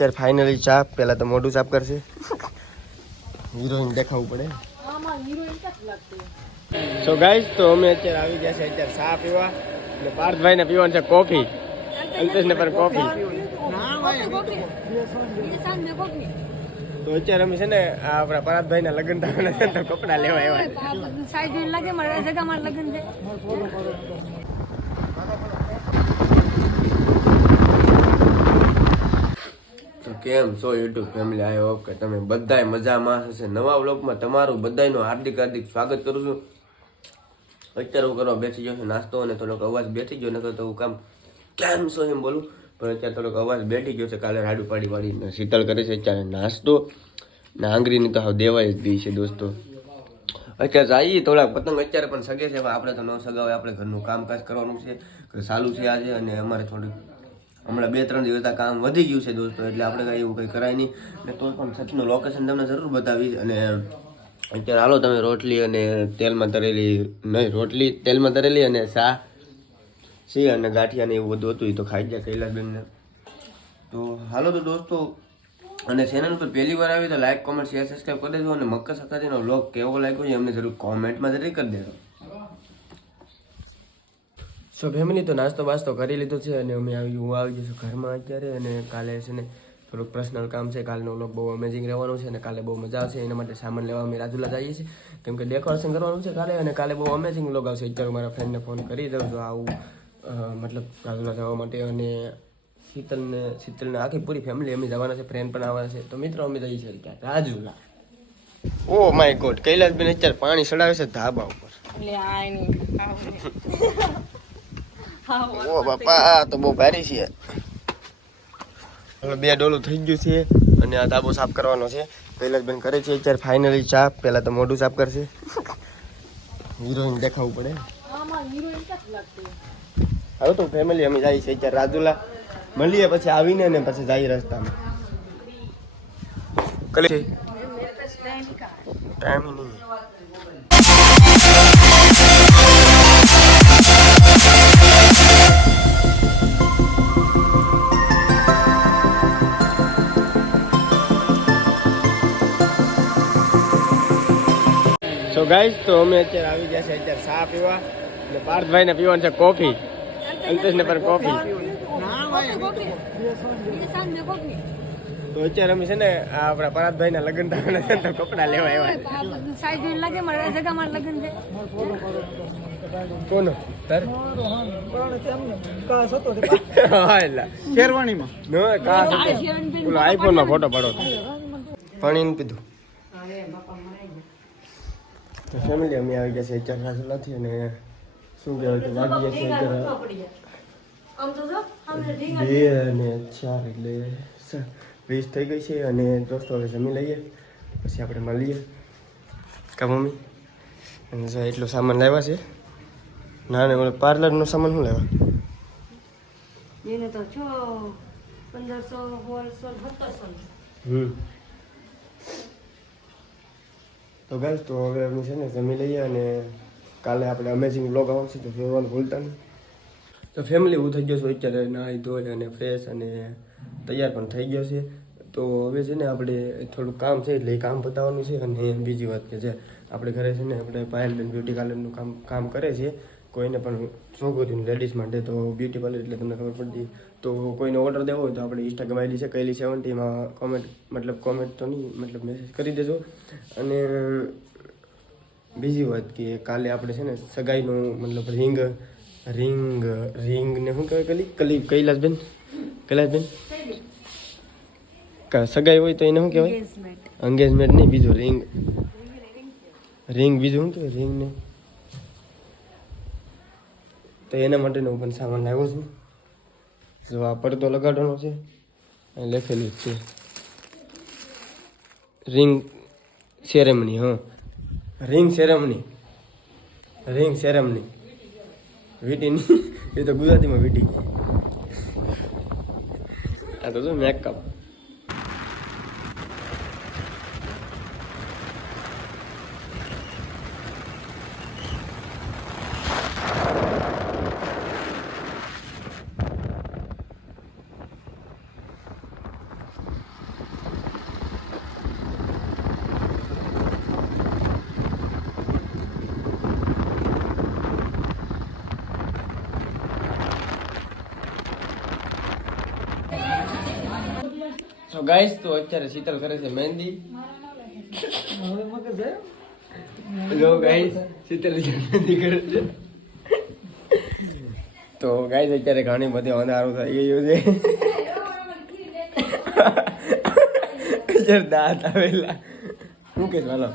અત્યારે ફાઇનલી ચા, પહેલાં તો મોઢું સાફ કરશે. હિરોઈન દેખાવું પડે. સો ગાઈસ તો અમે અત્યારે આવી ગયા છે અત્યારે ચા પીવા. અને પાર્થભાઈને પીવાનું છે કોફી. અલ્પેશને પણ કોફી. તો અત્યારે અમે છે ને આપણા પરાતભાઈના લગ્ન થવાના છે તો કપડા લેવા આવ્યા લાગે લગ્ન છે તો કેમ છો યુટ્યુબ ફેમિલી આઈ હોપ કે તમે બધાય મજામાં હશે. નવા વ્લોગમાં તમારું બધાયનું હાર્દિક હાર્દિક સ્વાગત કરું છું. અત્યારે હું કરવા બેસી ગયો છું, નાસ્તો અને થોડોક અવાજ બેઠી ગયો, નકર તો હું કામ કેમ છો એમ બોલું. પણ અત્યારે થોડોક અવાજ બેઠી ગયો છે, કાલે રાડુ પાડી વાળીને શીતળ કરે છે, અત્યારે નાસ્તો. ને આંગળીની તો હાવ દેવાય જ ગઈ છે દોસ્તો. અત્યારે જઈએ થોડાક પતંગ અત્યારે પણ સગે છે આપણે તો ન સગાવે આપણે ઘરનું કામકાજ કરવાનું છે ચાલુ છે આજે અને અમારે થોડીક હમણાં બે, ત્રણ દિવસ કામ વધી ગયું છે દોસ્તો, એટલે આપણે કાંઈ એવું કંઈ કરાય નહીં. ને તો પણ સચનું લોકેશન તમને જરૂર બતાવીશ. અને અત્યારે હાલો તમે રોટલી અને તેલમાં તરેલી, નહીં, રોટલી, તેલમાં તરેલી અને શા સી અને ગાંઠિયા ને એવું બધું હતું એ તો ખાઈ ગયા કૈલાસબેનને. તો હાલો તો દોસ્તો, અને ચેનલ પર પહેલી વાર આવી તો લાઈક કોમેન્ટ શેર સબસ્ક્રાઈબ કરી દેજો અને મકર સંક્રાંતિનો વ્લોગ કેવો લાગ્યો છે અમને જરૂર કોમેન્ટમાં જરૂર કરી દેજો. સો ફેમિલી તો નાસ્તો બાસ્તો કરી લીધો છે અને અમે આવી હું આવી જઈશું ઘરમાં અત્યારે અને કાલે છે ને થોડુંક પર્સનલ કામ છે. કાલનો લોક બહુ અમેઝિંગ રહેવાનું છે અને કાલે બહુ મજા આવશે. એના માટે સામાન લેવા અમે રાજુલા જઈએ છીએ. કેમ કે ડેકોરેશન કરવાનું છે કાલે અને કાલે બહુ અમેઝિંગ લોક આવશે. અત્યારે મારા ફ્રેન્ડને ફોન કરી દઉં છું આવું મતલબ રાજુલા જવા માટે અને શીતલને શીતલને આખી પૂરી ફેમિલી અમે જવાના છે ફ્રેન્ડ પણ આવવાના છે. તો મિત્રો, અમે જઈએ છીએ Rajula. Oh my God Kailasben અત્યારે પાણી ચડાવે છે ધાબા ઉપર. ઓ બાપા તો બહુ ભારી છે. હવે બે ડોલું થઈ ગયું છે અને આ ધાબો સાફ કરવાનો છે. પહેલા બેન કરે છે અત્યારે ફાઇનલી ચા. પહેલા તો મોઢું સાફ કરશે. હિરોઈન દેખાવું પડે. હવે તો ફેમિલી અમે જાય છે અત્યારે રાજુલા. મળીએ પછી આવીને ને પછી જાય રસ્તામાં. કલી ટાઈમ નહીં. સો ગાઈસ તો અમે અત્યારે આવી ગયા છે અત્યારે ચા પીવા. અને પાર્થભાઈને પીવાનું છે કોફી. અલ્પેશને પણ કોફી. તો અત્યારે અમે છે ને આ આપણા પરાતભાઈના લગ્ન થવાના છે તો કપડા લેવા આવ્યા સાઈઝ લાગે મારે જગામાં લગ્ન છે. કોનો? શેરવાણીમાં. નો આઈફોનમાં ફોટો પાડો. પાણી ને પીધું તો ફેમિલી અમે આવી ગયા છે અત્યારે રાજુલાથી અને શું કહેવાય કે વાગીએ છે અત્યારે બે અને ચાર એટલે વીસ થઈ ગઈ છે અને દોસ્તો હવે જમી લઈએ પછી આપણે મળીએ. કા મમ્મી? અને જો એટલો સામાન લાવ્યા છે. ના ને ઓલો પાર્લરનો સામાન શું લેવા એને તો છો પંદરસો સોળસો સત્તરસો હમ. તો ગાઈસ તો હવે હું છે ને જમી લઈએ અને કાલે આપણે અમેઝિંગ બ્લોગ આવશે, તો જોવાનું ભૂલતા નહીં. તો ફેમિલી હું થઈ ગયો છું અત્યારે નાહી ધોઈ અને ફ્રેશ અને તૈયાર પણ થઈ ગયો છે. તો હવે છે ને આપણે થોડું કામ છે એટલે એ કામ બતાવવાનું છે અને બીજી વાત કે છે આપણે ઘરે છે ને આપણે પાયલ બ્યુટી પાર્લરનું કામ કામ કરે છે. કોઈને પણ છોકરીને લેડીઝ માટે તો બ્યુટી પાર્લર એટલે તમને ખબર પડતી તો કોઈને ઓર્ડર દેવો હોય તો આપણે ઇન્સ્ટાગ્રામ આઈડી છે કૈલી સેવન્ટીમાં કોમેન્ટ મતલબ કોમેન્ટ તો નહીં મતલબ મેસેજ કરી દેજો. અને બીજી વાત કે કાલે આપણે છે ને સગાઈનું મતલબ રિંગ રિંગ રિંગને શું કહેવાય કલી? કલી કૈલાસબેન કૈલાસબેન? સગાઈ હોય તો એને શું કહેવાય? એંગેજમેન્ટ નહીં બીજું રિંગ રિંગ બીજું શું કહેવાય? રિંગને તો એના માટેનો પણ સામાન લાવ્યો છું. જો આ પડદો લગાડવાનો છે. લખેલું છે. રિંગ સેરેમની હા. રિંગ સેરેમની રિંગ સેરેમની વીટીની એ તો ગુજરાતીમાં વીટી. આ તો શું મેકઅપ તો ગાઈસ તો અત્યારે શીતલ કરે છે મહેંદી. જો ગાઈસ શીતલ મહેંદી કરે છે. તો ગાઈસ અત્યારે ઘણી બધી અંધારું થઈ ગયું છે. અત્યારે દાંત આવેલા. શું કે ચાલો